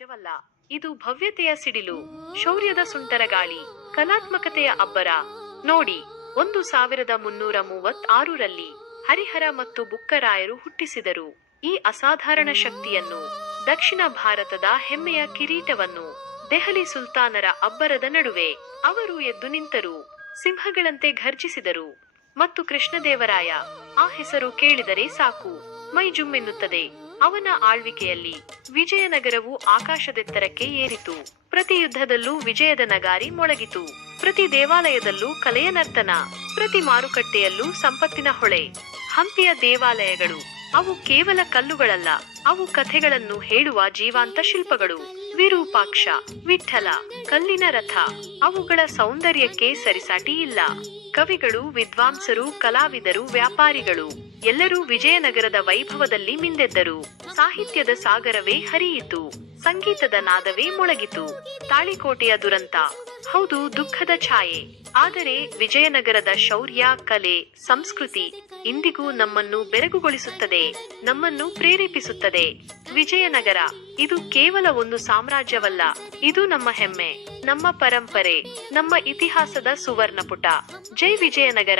ಸಾಮ್ರಾಜ್ಯವಲ್ಲ. ಇದು ಭವ್ಯತೆಯ ಸಿಡಿಲು, ಶೌರ್ಯದ ಸುಂಟರಗಾಳಿ, ಕಲಾತ್ಮಕತೆಯ ಅಬ್ಬರ. ನೋಡಿ, 1336ರಲ್ಲಿ ಹರಿಹರ ಮತ್ತು ಬುಕ್ಕರಾಯರು ಹುಟ್ಟಿಸಿದರು ಈ ಅಸಾಧಾರಣ ಶಕ್ತಿಯನ್ನು. ದಕ್ಷಿಣ ಭಾರತದ ಹೆಮ್ಮೆಯ ಕಿರೀಟವನ್ನು ದೆಹಲಿ ಸುಲ್ತಾನರ ಅಬ್ಬರದ ನಡುವೆ ಅವರು ಎದ್ದು ನಿಂತರು. ಸಿಂಹಗಳಂತೆ ಘರ್ಜಿಸಿದರು. ಮತ್ತು ಕೃಷ್ಣದೇವರಾಯ, ಆ ಹೆಸರು ಕೇಳಿದರೆ ಸಾಕು ಮೈ ಜುಮ್ಮೆನ್ನುತ್ತದೆ. ಅವನ ಆಳ್ವಿಕೆಯಲ್ಲಿ ವಿಜಯನಗರವು ಆಕಾಶದೆತ್ತರಕ್ಕೆ ಏರಿತು. ಪ್ರತಿ ಯುದ್ಧದಲ್ಲೂ ವಿಜಯದ ನಗಾರಿ ಮೊಳಗಿತು. ಪ್ರತಿ ದೇವಾಲಯದಲ್ಲೂ ಕಲೆಯ ನರ್ತನ, ಪ್ರತಿ ಮಾರುಕಟ್ಟೆಯಲ್ಲೂ ಸಂಪತ್ತಿನ ಹೊಳೆ. ಹಂಪಿಯ ದೇವಾಲಯಗಳು, ಅವು ಕೇವಲ ಕಲ್ಲುಗಳಲ್ಲ, ಅವು ಕಥೆಗಳನ್ನು ಹೇಳುವ ಜೀವಾಂತ ಶಿಲ್ಪಗಳು. ವಿರೂಪಾಕ್ಷ, ವಿಠ್ಠಲ, ಕಲ್ಲಿನ ರಥ, ಅವುಗಳ ಸೌಂದರ್ಯಕ್ಕೆ ಸರಿಸಾಟಿ ಇಲ್ಲ. ಕವಿಗಳು, ವಿದ್ವಾಂಸರು, ಕಲಾವಿದರು, ವ್ಯಾಪಾರಿಗಳು ಎಲ್ಲರೂ ವಿಜಯನಗರದ ವೈಭವದಲ್ಲಿ ಮಿಂದೆದ್ದರು. ಸಾಹಿತ್ಯದ ಸಾಗರವೇ ಹರಿಯಿತು, ಸಂಗೀತದ ನಾದವೇ ಮೊಳಗಿತು. ತಾಳಿಕೋಟೆಯ ದುರಂತ, ಹೌದು, ದುಃಖದ ಛಾಯೆ. ಆದರೆ ವಿಜಯನಗರದ ಶೌರ್ಯ, ಕಲೆ, ಸಂಸ್ಕೃತಿ ಇಂದಿಗೂ ನಮ್ಮನ್ನು ಬೆರಗುಗೊಳಿಸುತ್ತದೆ, ನಮ್ಮನ್ನು ಪ್ರೇರೇಪಿಸುತ್ತದೆ. ವಿಜಯನಗರ, ಇದು ಕೇವಲ ಒಂದು ಸಾಮ್ರಾಜ್ಯವಲ್ಲ, ಇದು ನಮ್ಮ ಹೆಮ್ಮೆ, ನಮ್ಮ ಪರಂಪರೆ, ನಮ್ಮ ಇತಿಹಾಸದ ಸುವರ್ಣಪುಟ. ಜೈ ವಿಜಯನಗರ.